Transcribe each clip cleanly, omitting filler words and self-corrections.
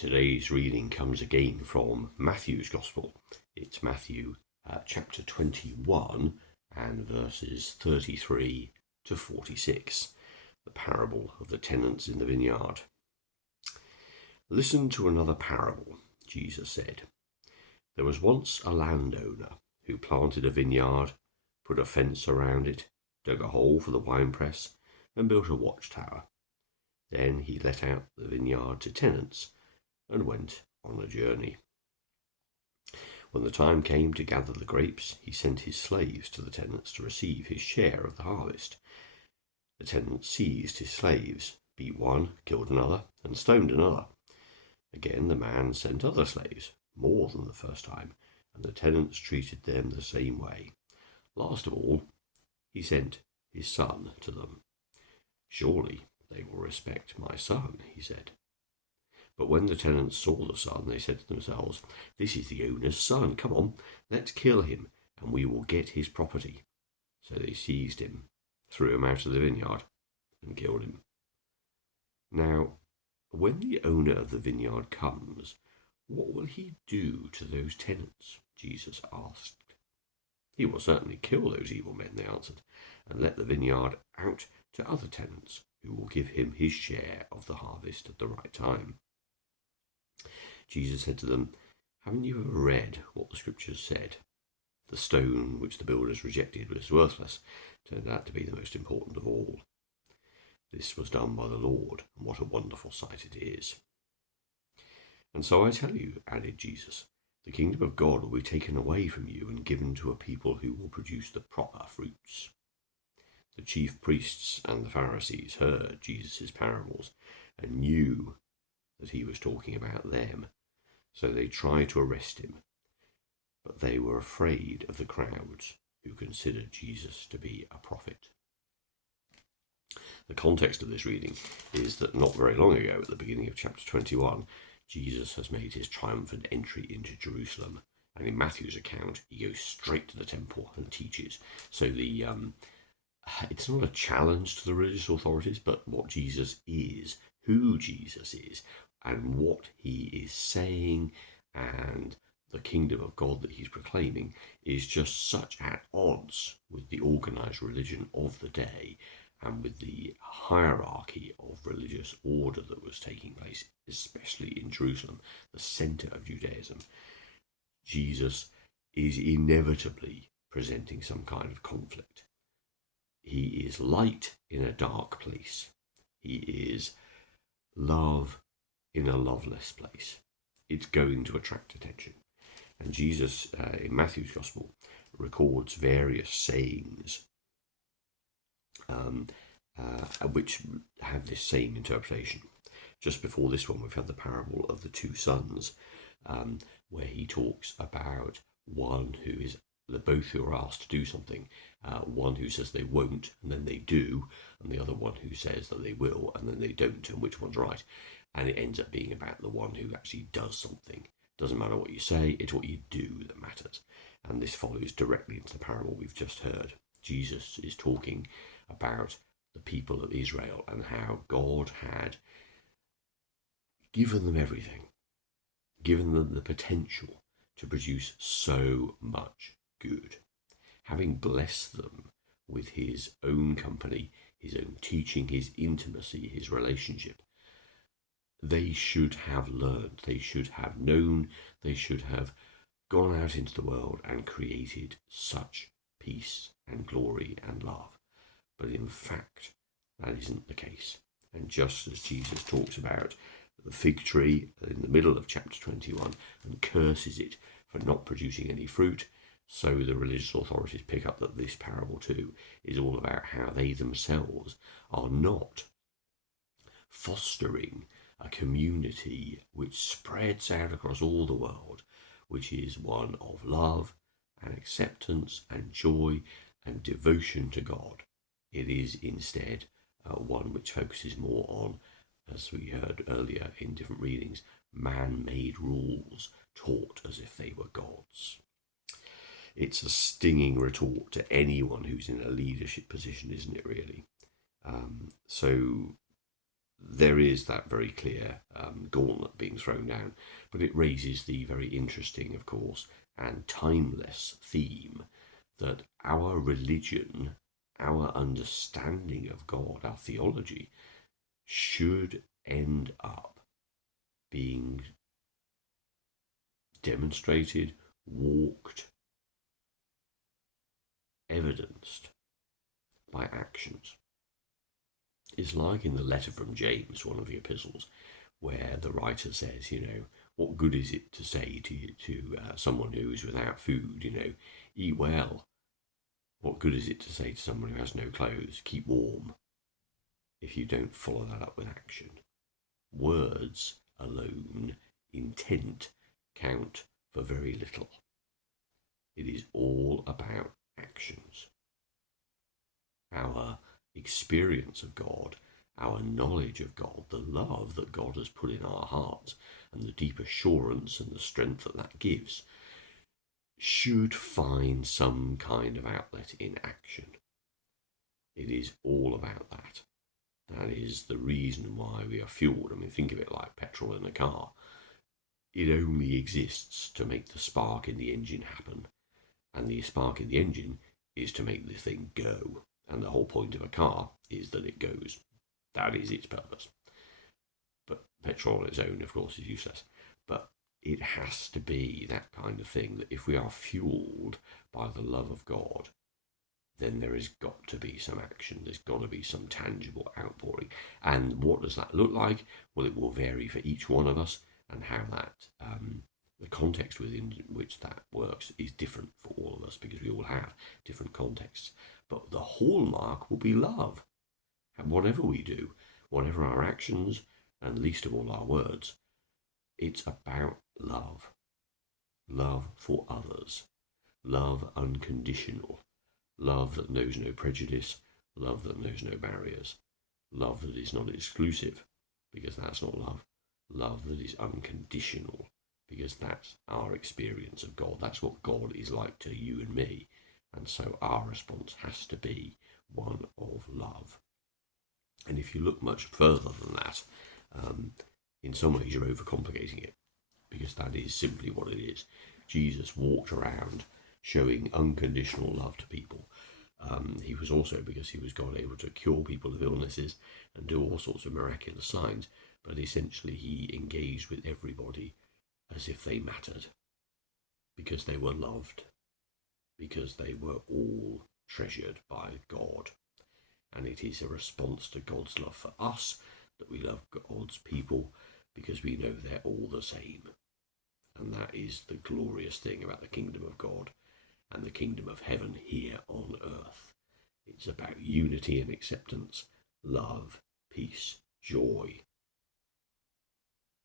Today's reading comes again from Matthew's Gospel. It's Matthew chapter 21 and verses 33 to 46, the parable of the tenants in the vineyard. Listen to another parable, Jesus said. There was once a landowner who planted a vineyard, put a fence around it, dug a hole for the winepress, and built a watchtower. Then he let out the vineyard to tenants and went on a journey. When the time came to gather the grapes, he sent his slaves to the tenants to receive his share of the harvest. The tenants seized his slaves, beat one, killed another, and stoned another. Again the man sent other slaves, more than the first time, and the tenants treated them the same way. Last of all, he sent his son to them. Surely they will respect my son, he said. But when the tenants saw the son, they said to themselves, "This is the owner's son. Come on, let's kill him, and we will get his property." So they seized him, threw him out of the vineyard, and killed him. Now, when the owner of the vineyard comes, what will he do to those tenants? Jesus asked. He will certainly kill those evil men, they answered, and let the vineyard out to other tenants, who will give him his share of the harvest at the right time. Jesus said to them, "Haven't you ever read what the scriptures said? The stone which the builders rejected was worthless, turned out to be the most important of all. This was done by the Lord, and what a wonderful sight it is. And so I tell you," added Jesus, "the kingdom of God will be taken away from you and given to a people who will produce the proper fruits." The chief priests and the Pharisees heard Jesus' parables and knew that he was talking about them. So they tried to arrest him, but they were afraid of the crowds who considered Jesus to be a prophet. The context of this reading is that not very long ago, at the beginning of chapter 21, Jesus has made his triumphant entry into Jerusalem. And in Matthew's account, he goes straight to the temple and teaches. So it's not a challenge to the religious authorities, but what Jesus is, who Jesus is, and what he is saying, and the kingdom of God that he's proclaiming is just such at odds with the organized religion of the day and with the hierarchy of religious order that was taking place, especially in Jerusalem, the center of Judaism. Jesus is inevitably presenting some kind of conflict. He is light in a dark place. He is love in a loveless place. It's going to attract attention. And Jesus, in Matthew's Gospel, records various sayings which have this same interpretation. Just before this one, we've had the parable of the two sons, where he talks about one who is both who are asked to do something, one who says they won't and then they do, and the other one who says that they will and then they don't, and which one's right. And it ends up being about the one who actually does something. Doesn't matter what you say, it's what you do that matters. And this follows directly into the parable we've just heard. Jesus is talking about the people of Israel and how God had given them everything, given them the potential to produce so much good, having blessed them with his own company, his own teaching, his intimacy, his relationship. They should have learned, they should have known, they should have gone out into the world and created such peace and glory and love. But in fact, that isn't the case. And just as Jesus talks about the fig tree in the middle of chapter 21 and curses it for not producing any fruit, so the religious authorities pick up that this parable too is all about how they themselves are not fostering a community which spreads out across all the world, which is one of love and acceptance and joy and devotion to God. It is instead one which focuses more on, as we heard earlier in different readings, man-made rules taught as if they were gods. It's a stinging retort to anyone who's in a leadership position, isn't it, really? So there is that very clear gauntlet being thrown down, but it raises the very interesting, of course, and timeless theme that our religion, our understanding of God, our theology, should end up being demonstrated, walked, evidenced by actions. It's like in the letter from James, one of the epistles, where the writer says, what good is it to say to someone who is without food, eat well? What good is it to say to someone who has no clothes, keep warm, if you don't follow that up with action? Words alone, intent, count for very little. It is all about actions. Our experience of God, our knowledge of God, the love that God has put in our hearts, and the deep assurance and the strength that gives, should find some kind of outlet in action. It is all about that. That is the reason why we are fueled. Think of it like petrol in a car. It only exists to make the spark in the engine happen. And the spark in the engine is to make the thing go. And the whole point of a car is that it goes. That is its purpose. But petrol on its own, of course, is useless. But it has to be that kind of thing that if we are fueled by the love of God, then there has got to be some action. There's got to be some tangible outpouring. And what does that look like? Well, it will vary for each one of us, and how that, the context within which that works is different for all of us, because we all have different contexts. But the hallmark will be love. And whatever we do, whatever our actions, and least of all our words, it's about love. Love for others. Love unconditional. Love that knows no prejudice. Love that knows no barriers. Love that is not exclusive, because that's not love. Love that is unconditional, because that's our experience of God. That's what God is like to you and me. And so our response has to be one of love. And if you look much further than that, in some ways you're overcomplicating it, because that is simply what it is. Jesus walked around showing unconditional love to people. He was also, because he was God, able to cure people of illnesses and do all sorts of miraculous signs, but essentially he engaged with everybody as if they mattered, because they were loved, because they were all treasured by God. And it is a response to God's love for us that we love God's people, because we know they're all the same. And that is the glorious thing about the kingdom of God and the kingdom of heaven here on earth. It's about unity and acceptance, love, peace, joy,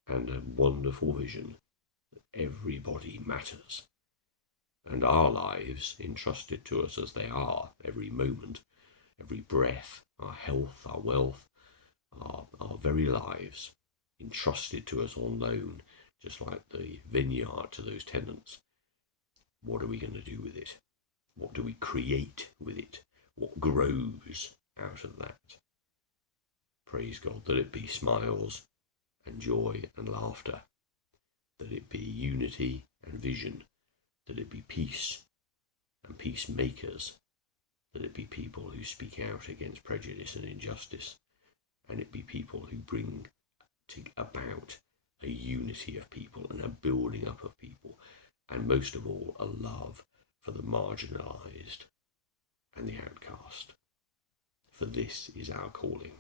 and a wonderful vision that everybody matters. And our lives, entrusted to us as they are, every moment, every breath, our health, our wealth, our very lives, entrusted to us on loan, just like the vineyard to those tenants. What are we going to do with it? What do we create with it? What grows out of that? Praise God, that it be smiles and joy and laughter, that it be unity and vision, that it be peace and peacemakers, that it be people who speak out against prejudice and injustice, and it be people who bring about a unity of people and a building up of people, and most of all, a love for the marginalised and the outcast. For this is our calling.